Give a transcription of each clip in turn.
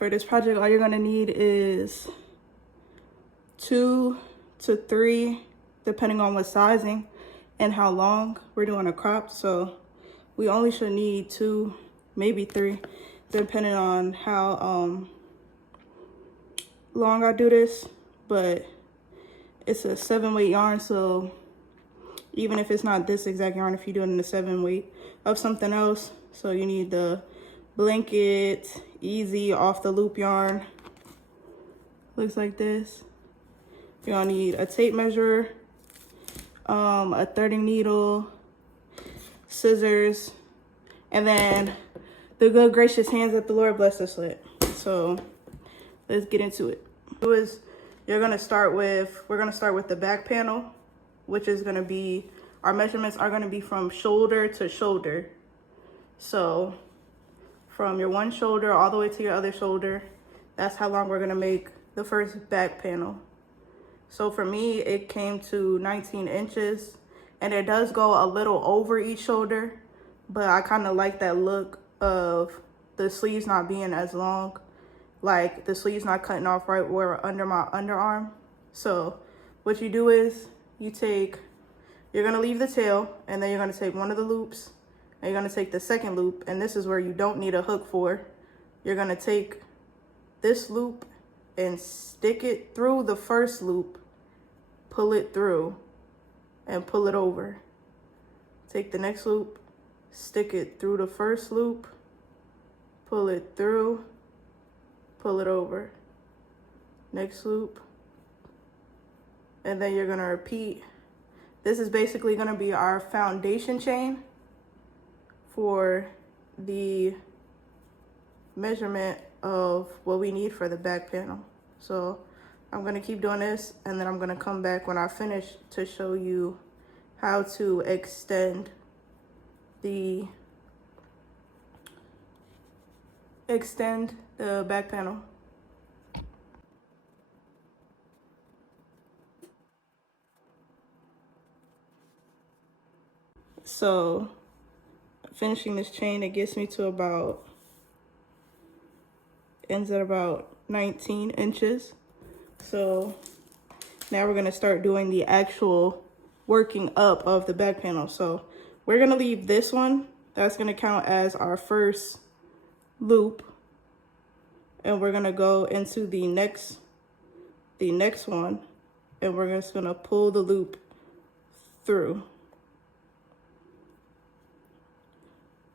For this project, all you're gonna need is 2 to 3, depending on what sizing and how long. We're doing a crop, so we only should need 2, maybe 3, depending on how long I do this. But it's a 7-weight yarn, so even if it's not this exact yarn, if you do it in a 7-weight of something else, so you need the blanket easy off the loop yarn. Looks like this. You're gonna need a tape measure, a threading needle, scissors, and then the good gracious hands that the Lord blessed us with. So let's get into it. We're gonna start with the back panel, which is gonna be, our measurements are gonna be from shoulder to shoulder. So from your one shoulder all the way to your other shoulder, that's how long we're gonna make the first back panel. So for me, it came to 19 inches, and it does go a little over each shoulder, but I kind of like that look of the sleeves not being as long, like the sleeves not cutting off right where under my underarm. So what you do is you're gonna leave the tail, and then you're gonna take one of the loops, and you're gonna take the second loop, and this is where you don't need a hook for. You're gonna take this loop and stick it through the first loop, pull it through, and pull it over. Take the next loop, stick it through the first loop, pull it through, pull it over. Next loop, and then you're gonna repeat. This is basically gonna be our foundation chain for the measurement of what we need for the back panel. So I'm gonna keep doing this, and then I'm gonna come back when I finish to show you how to extend the back panel. So finishing this chain, it gets me to ends at about 19 inches. So now we're gonna start doing the actual working up of the back panel. So we're gonna leave this one, that's gonna count as our first loop, and we're gonna go into the next one, and we're just gonna pull the loop through.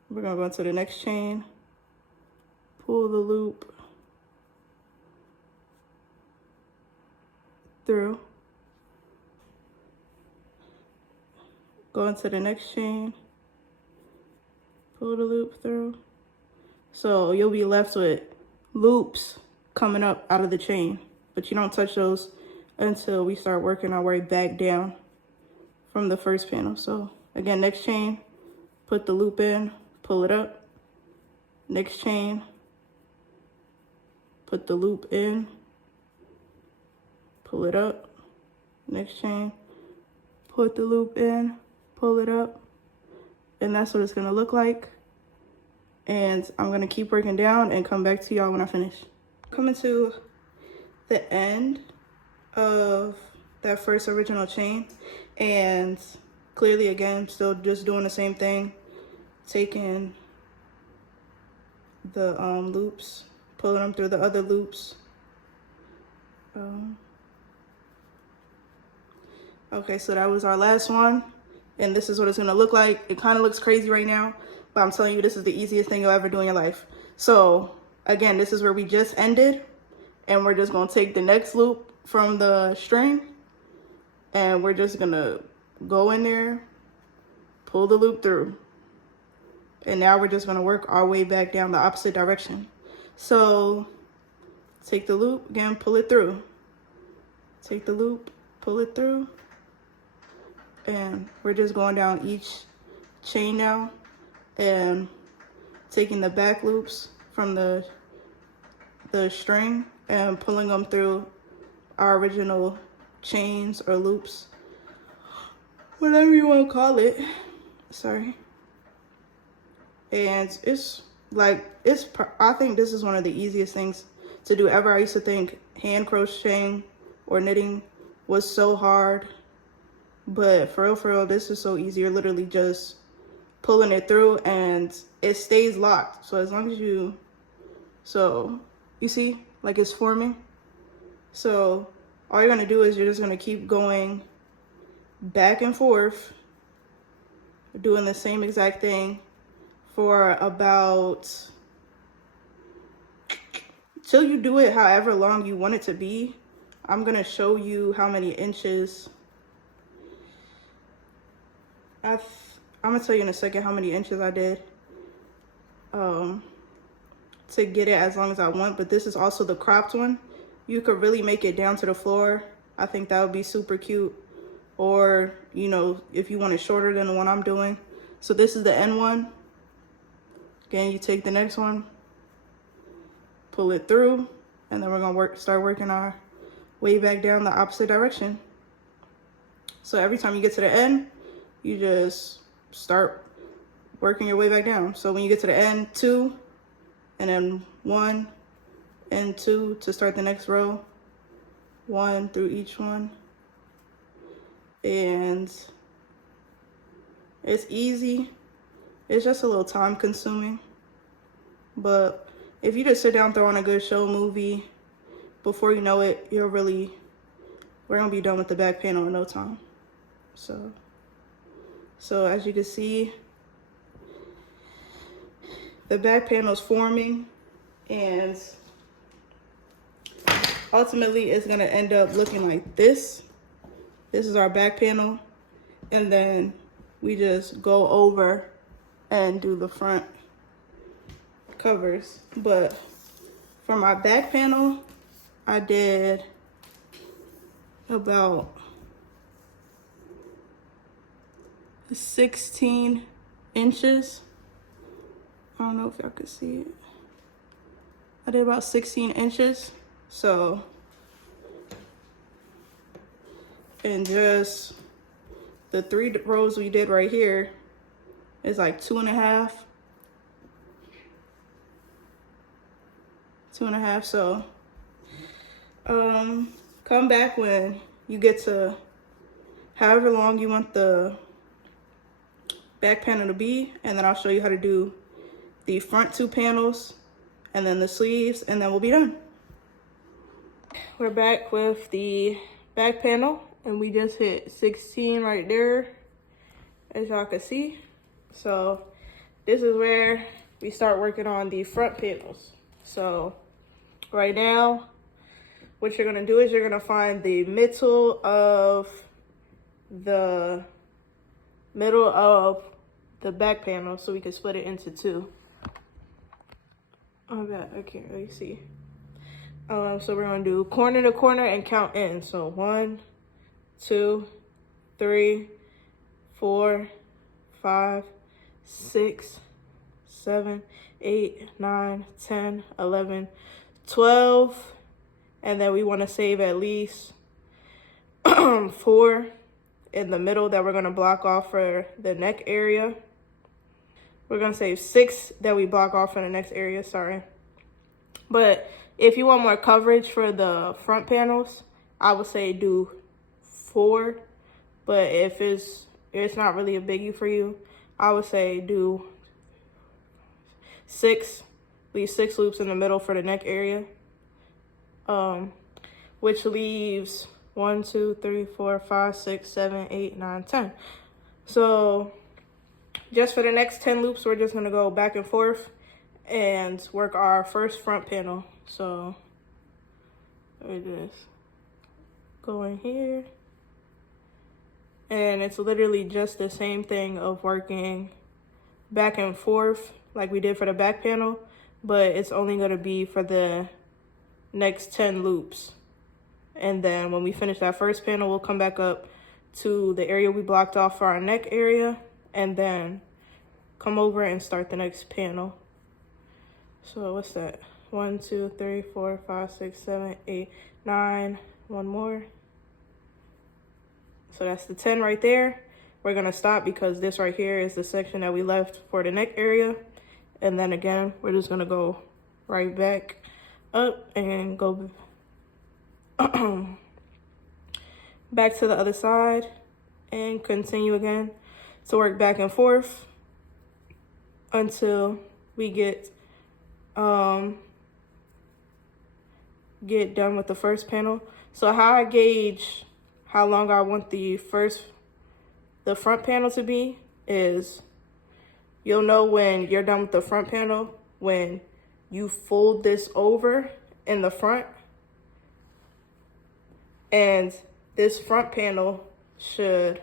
We're gonna go into the next chain, pull the loop through, go into the next chain, pull the loop through. So you'll be left with loops coming up out of the chain, but you don't touch those until we start working our way back down from the first panel. So again, next chain, put the loop in, pull it up. Next chain, put the loop in, pull it up. Next chain, put the loop in, pull it up. And that's what it's gonna look like. And I'm gonna keep working down and come back to y'all when I finish. Coming to the end of that first original chain, and clearly again, still just doing the same thing, taking the loops, pulling them through the other loops. Okay, so that was our last one, and this is what it's gonna look like. It kind of looks crazy right now, but I'm telling you, this is the easiest thing you'll ever do in your life. So again, this is where we just ended, and we're just gonna take the next loop from the string, and we're just gonna go in there, pull the loop through. And now we're just gonna work our way back down the opposite direction. So take the loop, again, pull it through. Take the loop, pull it through. And we're just going down each chain now and taking the back loops from the string and pulling them through our original chains or loops, whatever you want to call it. Sorry. And it's like, I think this is one of the easiest things to do ever. I used to think hand crocheting or knitting was so hard, but for real, this is so easy. You're literally just pulling it through and it stays locked. So as long as you see, like it's forming. So all you're gonna do is you're just gonna keep going back and forth, doing the same exact thing for about, till you do it however long you want it to be. I'm gonna show you how many inches. I'm gonna tell you in a second how many inches I did to get it as long as I want, but this is also the cropped one. You could really make it down to the floor. I think that would be super cute. Or, you know, if you want it shorter than the one I'm doing. So this is the end one. Again, you take the next one, pull it through, and then we're gonna start working our way back down the opposite direction. So every time you get to the end, you just start working your way back down. So when you get to the end, 2, and then 1 and 2 to start the next row, 1 through each one. And it's easy. It's just a little time consuming, but if you just sit down, throw on a good show, movie, before you know it, we're gonna be done with the back panel in no time. So as you can see, the back panel is forming, and ultimately it's gonna end up looking like this. This is our back panel, and then we just go over and do the front covers. But for my back panel, I did about 16 inches. I don't know if y'all could see it. I did about 16 inches. So, and just the 3 rows we did right here is like 2.5. 2.5. So, come back when you get to however long you want the back panel to be, and then I'll show you how to do the front 2 panels and then the sleeves, and then we'll be done. We're back with the back panel, and we just hit 16 right there, as y'all can see. So this is where we start working on the front panels. So right now, what you're gonna do is you're gonna find the middle of the back panel so we can split it into 2. Oh god, I can't really see. So we're gonna do corner to corner and count in. So 1, 2, 3, 4, 5, 6, 7, 8, 9, 10, 11, 12. And then we want to save at least 4 in the middle that we're going to block off for the neck area. We're going to save 6 that we block off for the next area, sorry. But if you want more coverage for the front panels, I would say do 4. But if it's not really a biggie for you, I would say do 6. Leave 6 loops in the middle for the neck area. Which leaves 1, 2, 3, 4, 5, 6, 7, 8, 9, 10. So just for the next 10 loops, we're just gonna go back and forth and work our first front panel. So we just go in here, and it's literally just the same thing of working back and forth like we did for the back panel, but it's only gonna be for the next 10 loops. And then when we finish that first panel, we'll come back up to the area we blocked off for our neck area, and then come over and start the next panel. So what's that? 1, 2, 3, 4, 5, 6, 7, 8, 9. One more. So that's the 10 right there. We're gonna stop because this right here is the section that we left for the neck area. And then again, we're just gonna go right back up and go back to the other side and continue again to work back and forth until we get done with the first panel. So how I gauge how long I want the front panel to be is you'll know when you're done with the front panel when you fold this over in the front, and this front panel should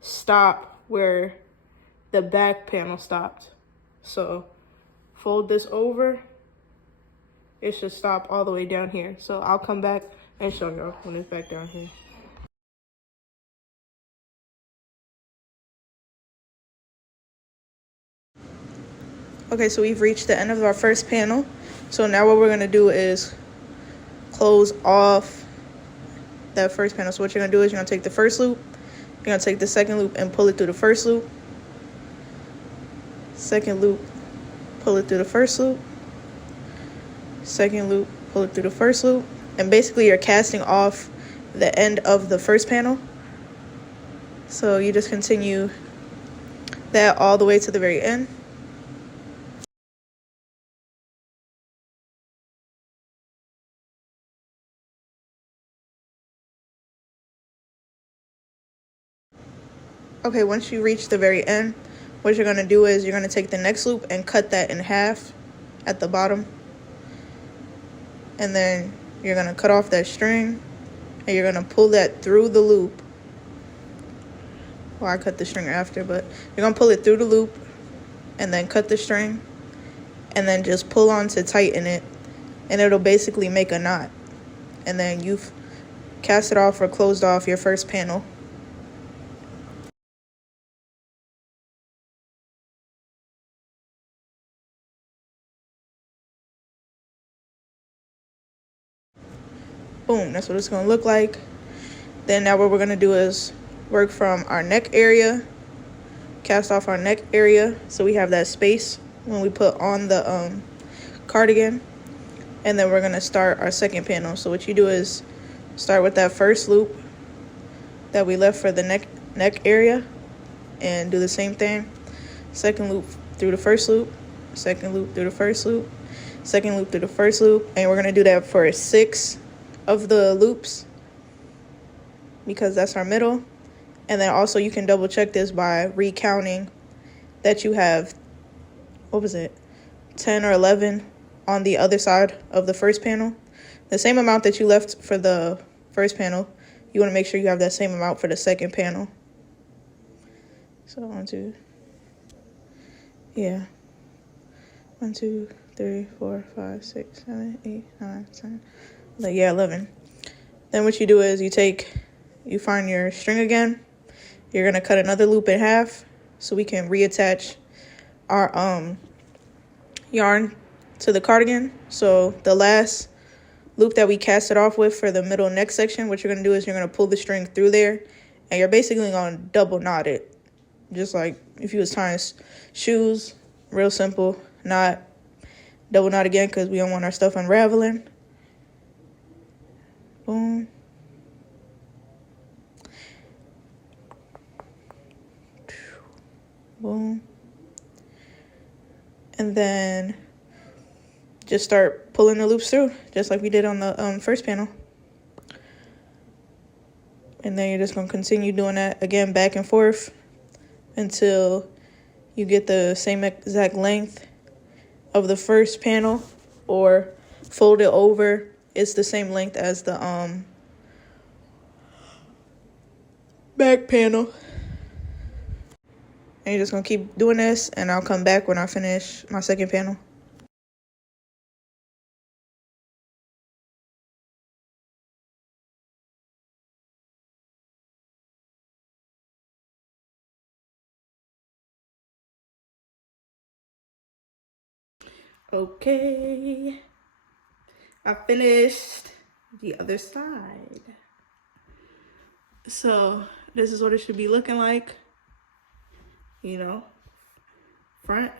stop where the back panel stopped. So fold this over, it should stop all the way down here. So I'll come back and show y'all when it's back down here. Okay, so we've reached the end of our first panel. So now what we're gonna do is close off that first panel. So what you're gonna do is you're gonna take the first loop, you're gonna take the second loop and pull it through the first loop. Second loop, pull it through the first loop. Second loop, pull it through the first loop. And basically you're casting off the end of the first panel. So you just continue that all the way to the very end. Okay, once you reach the very end, what you're gonna do is you're gonna take the next loop and cut that in half at the bottom. And then you're gonna cut off that string and you're gonna pull that through the loop. Well, I cut the string after, but you're gonna pull it through the loop and then cut the string and then just pull on to tighten it, and it'll basically make a knot. And then you've cast it off or closed off your first panel. Boom, that's what it's gonna look like. Then now what we're gonna do is work from our neck area, cast off our neck area so we have that space when we put on the cardigan. And then we're gonna start our second panel. So what you do is start with that first loop that we left for the neck area and do the same thing. Second loop through the first loop, second loop through the first loop, second loop through the first loop, and we're gonna do that for 6 of the loops because that's our middle. And then also you can double check this by recounting that you have, 10 or 11 on the other side of the first panel. The same amount that you left for the first panel, you want to make sure you have that same amount for the second panel. So 1, 2, 3, 4, 5, 6, 7, 8, 9, 10, 11. Then what you do is you find your string again. You're gonna cut another loop in half so we can reattach our yarn to the cardigan. So the last loop that we cast it off with for the middle neck section, what you're gonna do is you're gonna pull the string through there and you're basically gonna double knot it, just like if you was tying shoes. Real simple. Knot, double knot again because we don't want our stuff unraveling. Boom. Boom. And then just start pulling the loops through, just like we did on the first panel. And then you're just going to continue doing that again, back and forth, until you get the same exact length of the first panel, or fold it over. It's the same length as the back panel. And you're just going to keep doing this, and I'll come back when I finish my second panel. Okay, I finished the other side. So this is what it should be looking like. You know, front,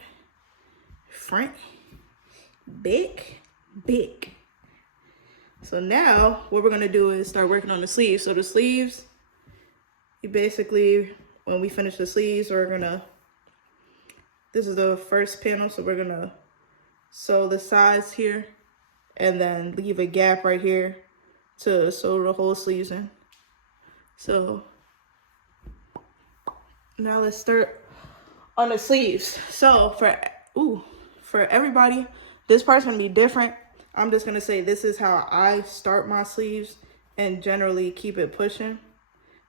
back, big. So now what we're gonna do is start working on the sleeves. So the sleeves, you basically, when we finish the sleeves, we're gonna, this is the first panel, so we're gonna sew the sides here and then leave a gap right here to sew the whole sleeves in. So now let's start on the sleeves. So for everybody, this part's gonna be different. I'm just gonna say this is how I start my sleeves and generally keep it pushing.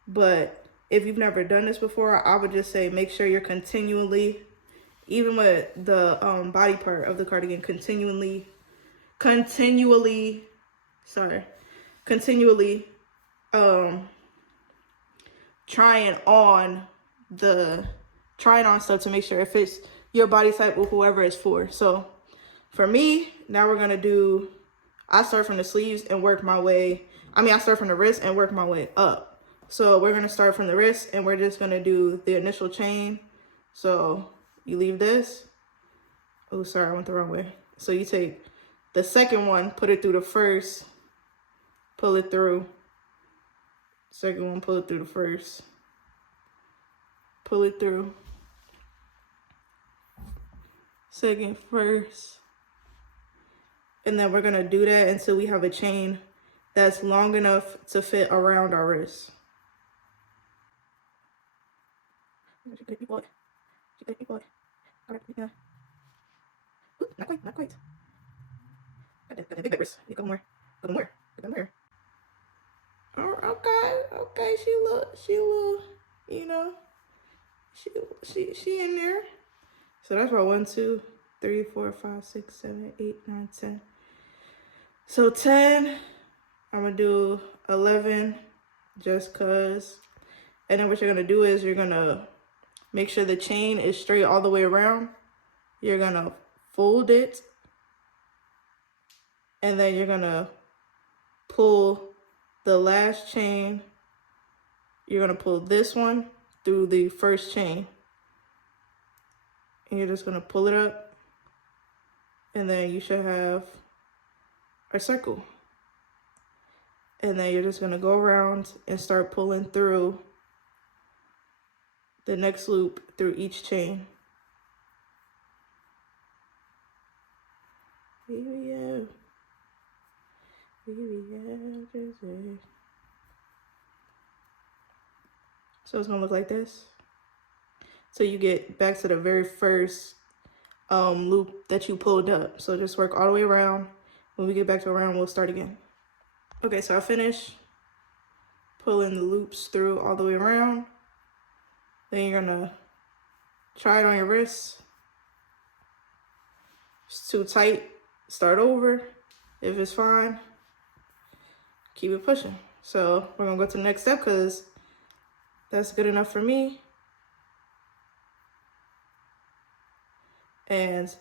But if you've never done this before, I would just say make sure you're continually, even with the body part of the cardigan, continually trying on stuff to make sure it fits your body type or whoever it's for. So for me, now we're gonna do, I start from the sleeves and work my way, I start from the wrist and work my way up. So we're gonna start from the wrist and we're just gonna do the initial chain. So you leave this, oh sorry, I went the wrong way. So you take the second one, put it through the first, pull it through, second one, pull it through the first, pull it through, second, first, and then we're gonna do that until we have a chain that's long enough to fit around our wrist. Not quite. Got the big wrist. A couple more. Oh, okay. She look, you know, she in there. So that's about 1, 2, 3, 4, 5, 6, 7, 8, 9, 10. So 10, I'm gonna do 11 just cause. And then what you're gonna do is you're gonna make sure the chain is straight all the way around. You're gonna fold it. And then you're gonna pull the last chain. You're gonna pull this one through the first chain. And you're just gonna pull it up. And then you should have a circle. And then you're just gonna go around and start pulling through the next loop through each chain. So it's gonna look like this. So you get back to the very first loop that you pulled up. So just work all the way around. When we get back to around, we'll start again. Okay, so I finished pulling the loops through all the way around. Then you're gonna try it on your wrist. If it's too tight, start over. If it's fine, keep it pushing. So we're gonna go to the next step because that's good enough for me. And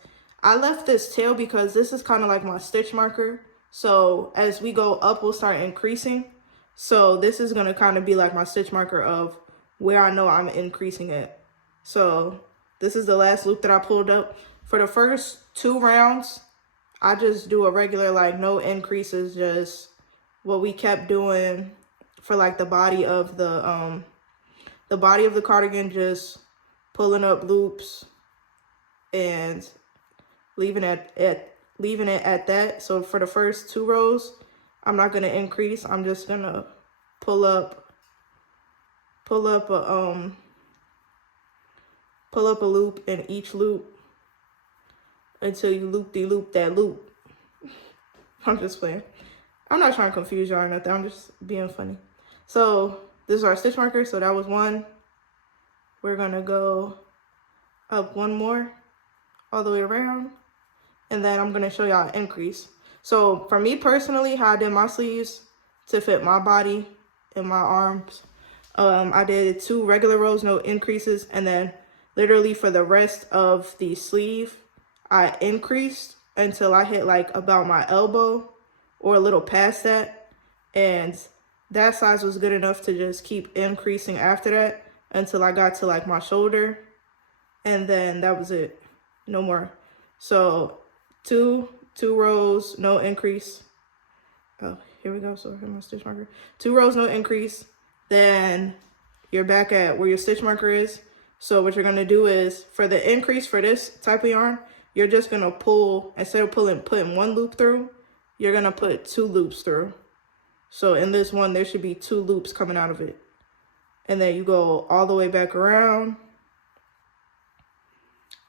I left this tail because this is kind of like my stitch marker. So as we go up, we'll start increasing. So this is gonna kind of be like my stitch marker of where I know I'm increasing it. So this is the last loop that I pulled up. For the first 2 rounds, I just do a regular, like no increases, just what we kept doing for like the body of the cardigan, just pulling up loops and leaving it at that. So for the first 2 rows, I'm not gonna increase. I'm just gonna pull up a loop in each loop until you loop that loop. I'm just playing. I'm not trying to confuse y'all or nothing. I'm just being funny. So this is our stitch marker. So that was 1. We're gonna go up 1 more all the way around. And then I'm gonna show y'all an increase. So for me personally, how I did my sleeves to fit my body and my arms, I did 2 regular rows, no increases. And then literally for the rest of the sleeve, I increased until I hit like about my elbow or a little past that. And that size was good enough to just keep increasing after that until I got to like my shoulder. And then that was it, no more. So 2 rows, no increase. Oh, here we go. So here's my stitch marker. 2 rows, no increase. Then you're back at where your stitch marker is. So what you're gonna do is, for the increase for this type of yarn, you're just gonna pull, instead of putting 1 loop through, you're gonna put 2 loops through. So in this one, there should be 2 loops coming out of it. And then you go all the way back around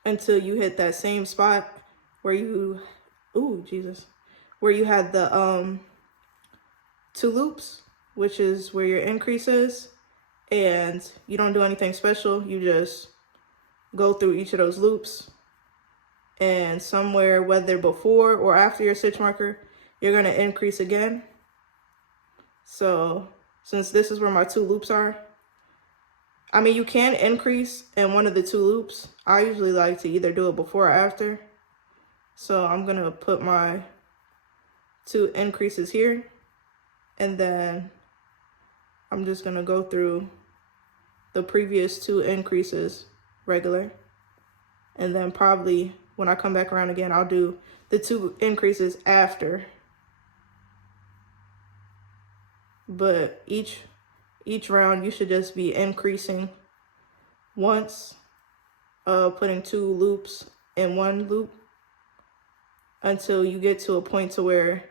until you hit that same spot where you, where you had the 2 loops, which is where your increase is. And you don't do anything special. You just go through each of those loops. And somewhere, whether before or after your stitch marker, you're gonna increase again. So since this is where my 2 loops are, I mean, you can increase in one of the 2 loops. I usually like to either do it before or after. So I'm gonna put my 2 increases here, and then I'm just gonna go through the previous 2 increases regular. And then probably when I come back around again, I'll do the 2 increases after. But each round you should just be increasing once, putting 2 loops in 1 loop until you get to a point to where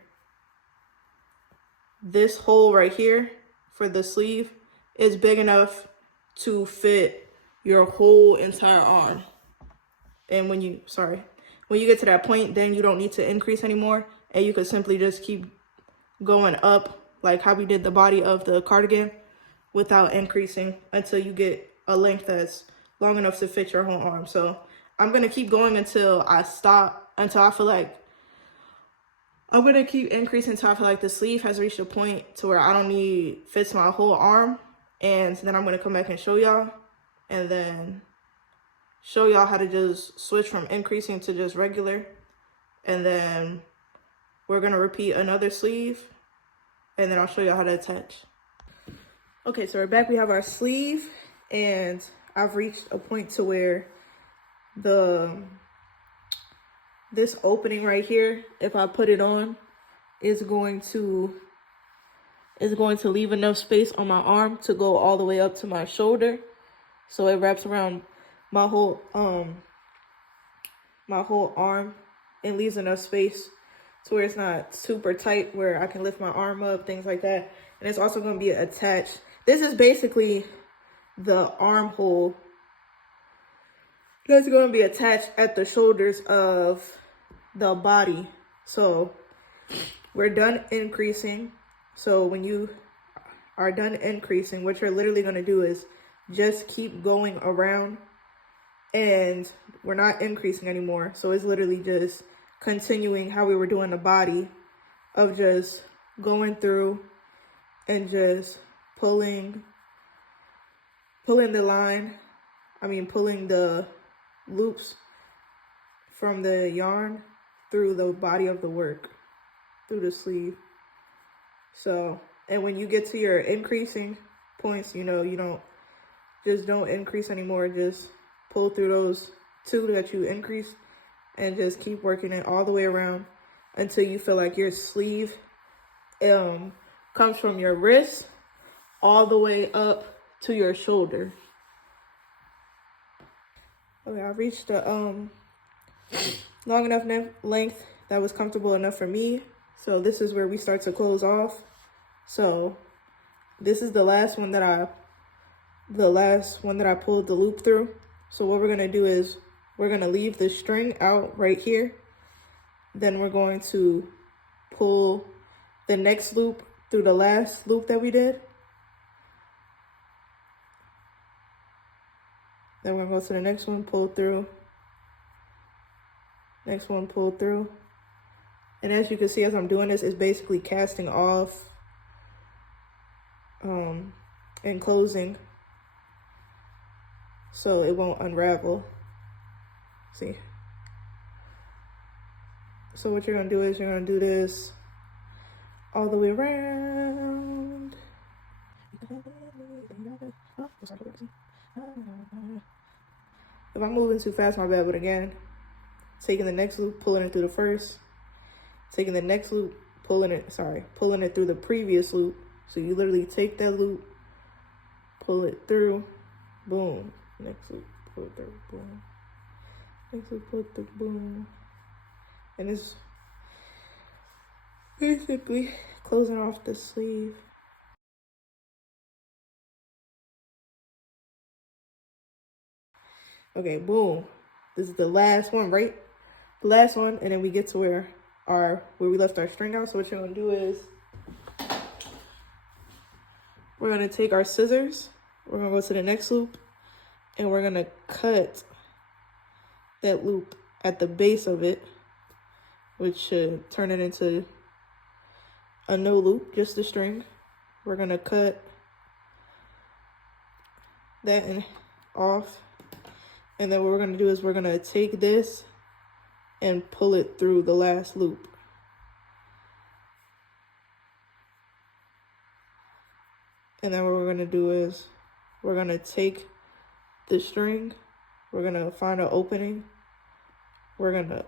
this hole right here for the sleeve is big enough to fit your whole entire arm. And when you get to that point, then you don't need to increase anymore, and you could simply just keep going up like how we did the body of the cardigan without increasing until you get a length that's long enough to fit your whole arm. So I'm gonna keep going until I stop, until I feel like, I'm gonna keep increasing until I feel like the sleeve has reached a point to where I don't need, fits my whole arm. And then I'm gonna come back and show y'all, and then show y'all how to just switch from increasing to just regular. And then we're gonna repeat another sleeve, and then I'll show y'all how to attach. Okay, so we're back. We have our sleeve, and I've reached a point to where this opening right here, if I put it on, is going to leave enough space on my arm to go all the way up to my shoulder. So it wraps around my whole arm and leaves enough space to where it's not super tight, where I can lift my arm up, things like that. And it's also going to be attached. This is basically the armhole that's going to be attached at the shoulders of the body. So we're done increasing. So when you are done increasing, what you're literally going to do is just keep going around, and we're not increasing anymore. So it's literally just continuing how we were doing the body, of just going through and just pulling the line, pulling the loops from the yarn through the body of the work, through the sleeve. So, and when you get to your increasing points, you don't increase anymore. Just pull through those 2 that you increased and just keep working it all the way around until you feel like your sleeve comes from your wrist all the way up to your shoulder. Okay, I reached a long enough length that was comfortable enough for me. So this is where we start to close off. So this is the last one that I pulled the loop through. So what we're gonna do is we're gonna leave the string out right here. Then we're going to pull the next loop through the last loop that we did. Then we're gonna go to the next one, pull through. Next one, pull through. And as you can see, as I'm doing this, it's basically casting off and closing, so it won't unravel. See? So what you're gonna do is you're gonna do this all the way around. If I'm moving too fast, my bad, but again, taking the next loop, pulling it through the first, taking the next loop, pulling it through the previous loop. So you literally take that loop, pull it through, boom. Next loop, pull it through, boom. Next loop, pull it through, boom. And it's basically closing off the sleeve. Okay, boom. This is the last one, right? The last one, and then we get to where we left our string out. So what you're gonna do is we're gonna take our scissors, we're gonna go to the next loop, and we're gonna cut that loop at the base of it, which should turn it into a no loop, just a string. We're gonna cut that off. And then what we're gonna do is we're gonna take this and pull it through the last loop. And then what we're gonna do is we're gonna take the string, we're gonna find an opening, we're gonna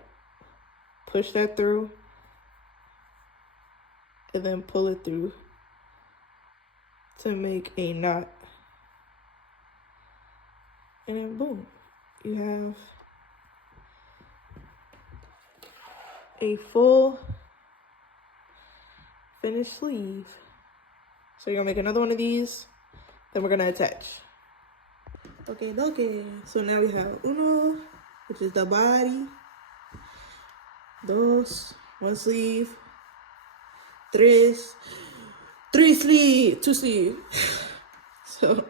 push that through, and then pull it through to make a knot. And then boom, you have a full finished sleeve. So you're gonna make another one of these, then we're gonna attach. Okay. So now we have uno, which is the body. Dos, one sleeve. Tres, two sleeve. So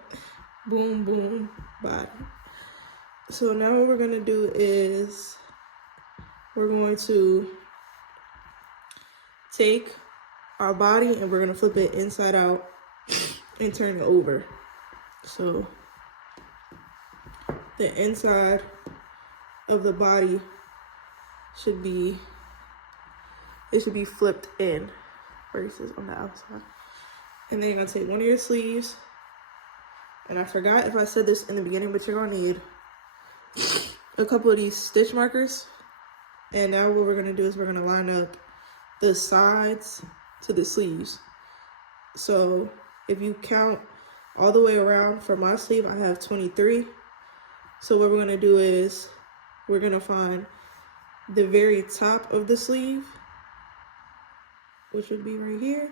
boom, boom, body. So now what we're gonna do is we're going to take our body and we're gonna flip it inside out and turn it over. So the inside of the body should be flipped in versus on the outside. And then you're gonna take one of your sleeves, and I forgot if I said this in the beginning, but you're gonna need a couple of these stitch markers. And now what we're gonna do is we're gonna line up the sides to the sleeves. So if you count all the way around for my sleeve, I have 23. So what we're gonna do is we're gonna find the very top of the sleeve, which would be right here.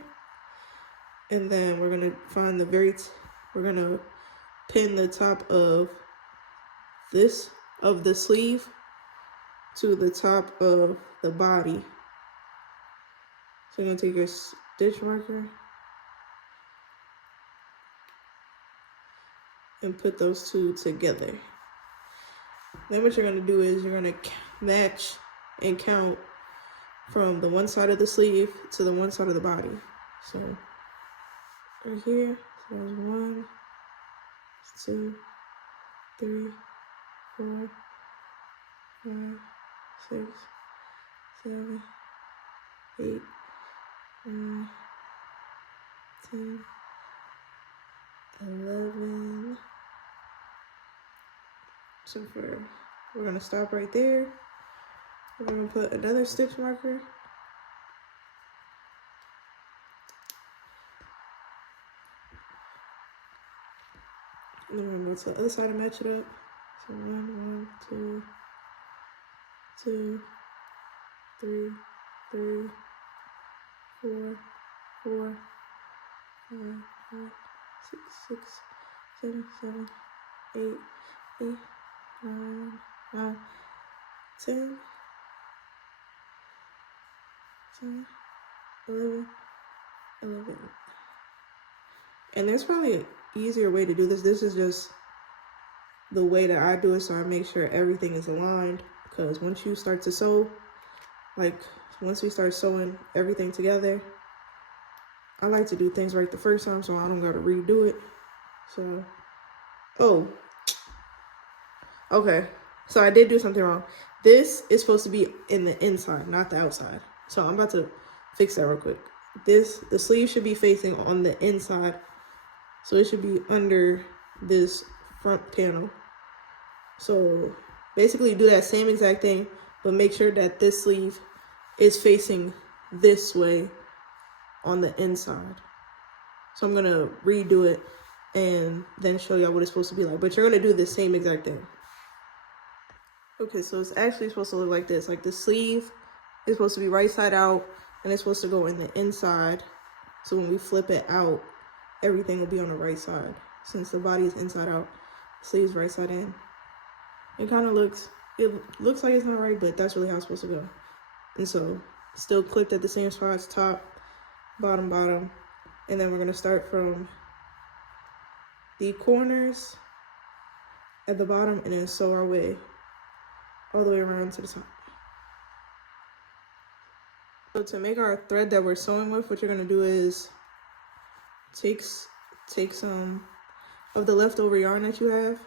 And then we're gonna find we're gonna pin the top of the sleeve to the top of the body. So you're gonna take your stitch marker and put those two together. Then what you're gonna do is you're gonna match and count from the one side of the sleeve to the one side of the body. So right here, so that's 1, 2, 3, 4, 5, 6, 7, 8, 9, 10, 11. So we're gonna stop right there. We're gonna put another stitch marker. And then we're gonna go to the other side and match it up. So 1, 2, 2, 3, 4, 4, 5, 6, 7, 8, 9, 10, 11. And there's probably an easier way to do this. This is just the way that I do it, so I make sure everything is aligned. Because once you start to sew, once we start sewing everything together, I like to do things right the first time so I don't gotta redo it. So, okay. So I did do something wrong. This is supposed to be in the inside, not the outside. So I'm about to fix that real quick. The sleeve should be facing on the inside. So it should be under this front panel. So basically do that same exact thing, but make sure that this sleeve is facing this way on the inside. So I'm gonna redo it and then show y'all what it's supposed to be like. But you're gonna do the same exact thing. Okay, so it's actually supposed to look like this. Like the sleeve is supposed to be right side out and it's supposed to go in the inside. So when we flip it out, everything will be on the right side. Since the body is inside out, sleeves right side in. It kind of looks, it looks like it's not right, but that's really how it's supposed to go. And so still clipped at the same spots, top, bottom, bottom. And then we're gonna start from the corners at the bottom and then sew our way all the way around to the top. So to make our thread that we're sewing with, what you're gonna do is take some of the leftover yarn that you have,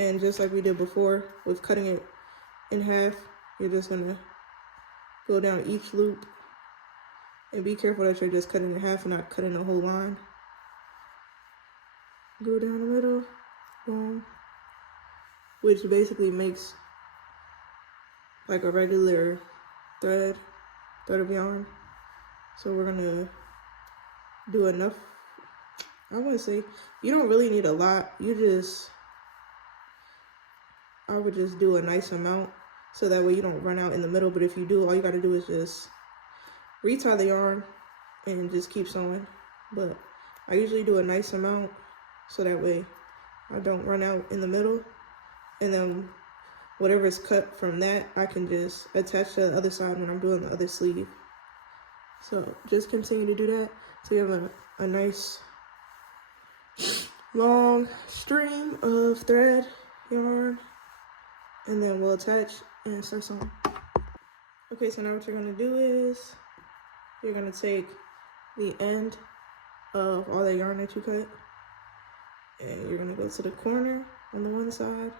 and just like we did before with cutting it in half, you're just gonna go down each loop and be careful that you're just cutting in half and not cutting the whole line. Go down the middle, boom, which basically makes like a regular thread of yarn. So we're gonna do enough. I would say you don't really need a lot. I would just do a nice amount so that way you don't run out in the middle. But if you do, all you gotta do is just retie the yarn and just keep sewing. But I usually do a nice amount so that way I don't run out in the middle. And then whatever is cut from that, I can just attach to the other side when I'm doing the other sleeve. So just continue to do that so you have a nice long stream of thread, yarn, and then we'll attach and start sewing. Okay, so now what you're gonna do is you're gonna take the end of all the yarn that you cut and you're gonna go to the corner on the one side.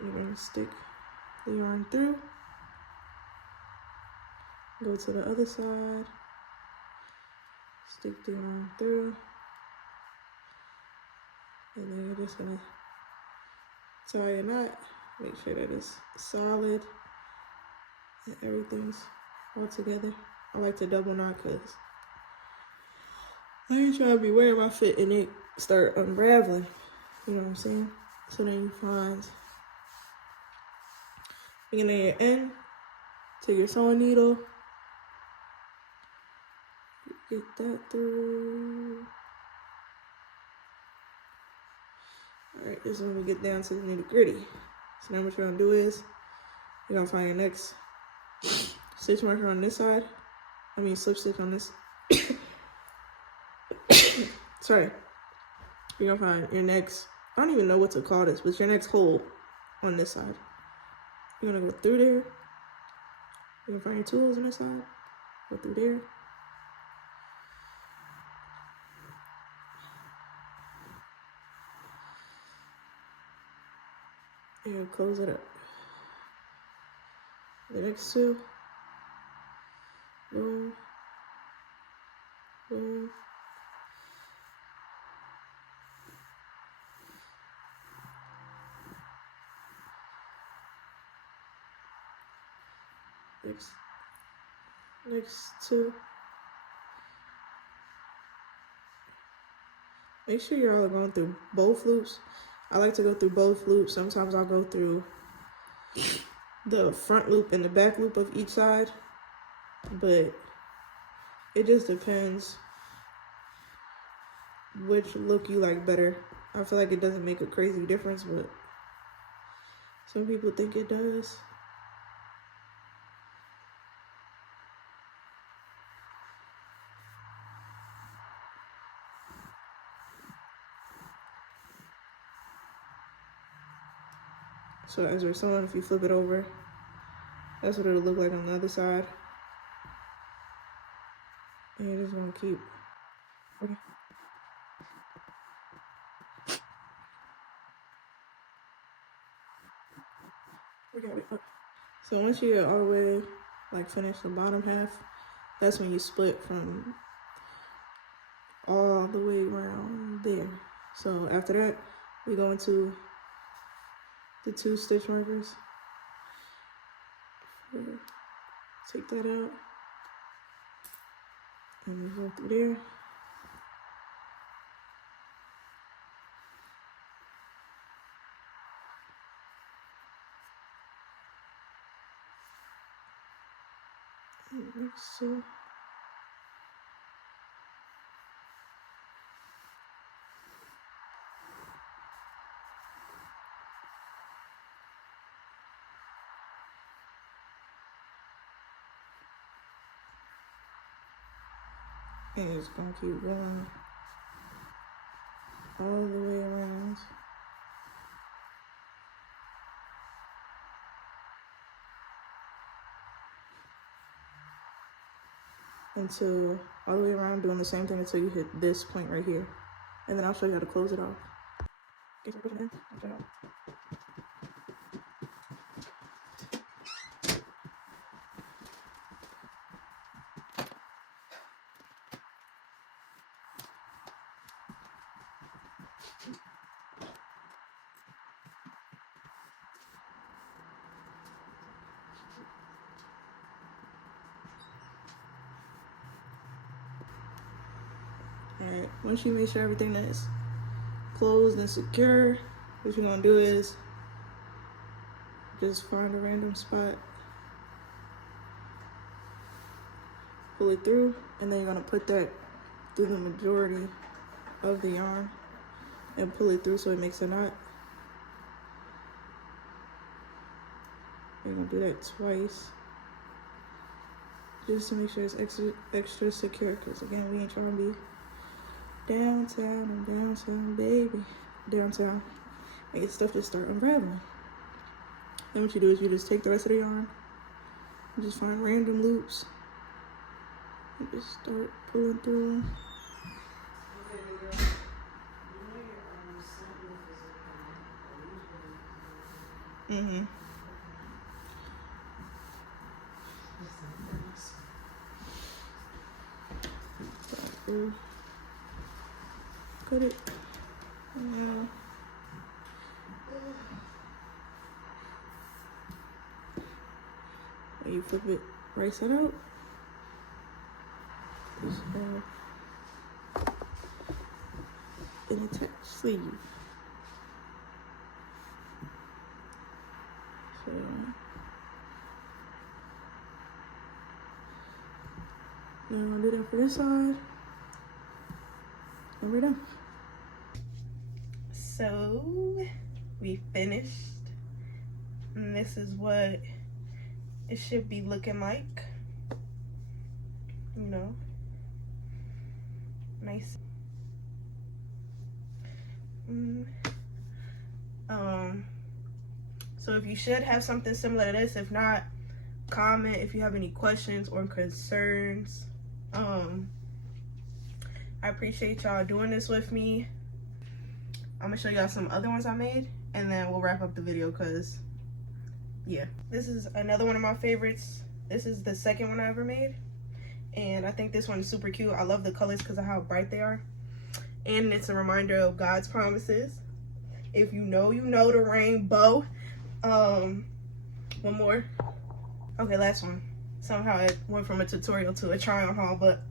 You're gonna stick the yarn through, go to the other side, stick the yarn through, and then you're just gonna tie a knot, make sure that it's solid and everything's all together. I like to double knot because I ain't trying to be wearing my foot and it start unraveling, you know what I'm saying? So then you find beginning of your end, take your sewing needle, get that through. All right, this is when we get down to the nitty gritty. So now what you're gonna do is, you're gonna find your next stitch marker on this side. I mean slip stitch on this. Sorry. You're gonna find your next, I don't even know what to call this, but your next hole on this side. You're gonna go through there. You're gonna find your 2 holes on this side. Go through there. And close it up. The next 2. Boom. Boom. Next 2. Make sure you're all going through both loops. I like to go through both loops. Sometimes I'll go through the front loop and the back loop of each side, but it just depends which look you like better. I feel like it doesn't make a crazy difference, but some people think it does. So as we're sewing, if you flip it over, that's what it'll look like on the other side. And you're just gonna keep, okay. We got it. Okay. So once you get all the way, like finish the bottom half, that's when you split from all the way around there. So after that, we go into the 2 stitch markers So take that out and go through there. Like so. And it's gonna keep going all the way around. Until all the way around, doing the same thing until you hit this point right here. And then I'll show you how to close it off. Alright, once you make sure everything is closed and secure, what you're gonna do is just find a random spot, pull it through, and then you're gonna put that through the majority of the yarn and pull it through so it makes a knot. You're gonna do that twice just to make sure it's extra secure, because again, we ain't trying to be downtown and downtown, baby. Downtown. And your stuff just start unraveling. Then what you do is you just take the rest of the yarn and just find random loops and just start pulling through them. Cut it. Now, when you flip it right side out, just an attached sleeve. So now I'll do that for this side, and we're done. So we finished, and this is what it should be looking like, you know, nice. So if you should have something similar to this, if not, comment if you have any questions or concerns. I appreciate y'all doing this with me. I'm gonna show y'all some other ones I made, and then we'll wrap up the video, because yeah, this is another one of my favorites. This is the second one I ever made, and I think this one is super cute. I love the colors because of how bright they are, and it's a reminder of God's promises. If you know, you know the rainbow. One more. Okay, last one. Somehow it went from a tutorial to a try on haul, but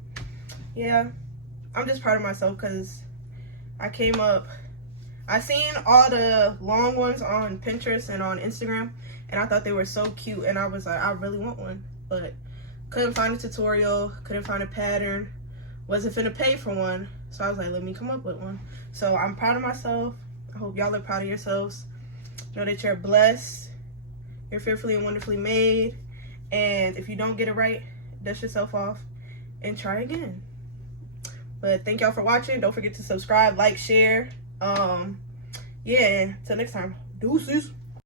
yeah, I'm just proud of myself because I seen all the long ones on Pinterest and on Instagram, and I thought they were so cute, and I was like, I really want one, but couldn't find a tutorial, couldn't find a pattern, wasn't finna pay for one, so I was like, let me come up with one. So I'm proud of myself. I hope y'all are proud of yourselves. Know that you're blessed, you're fearfully and wonderfully made, and if you don't get it right, dust yourself off and try again. But thank y'all for watching. Don't forget to subscribe, like, share. Yeah, until next time. Deuces.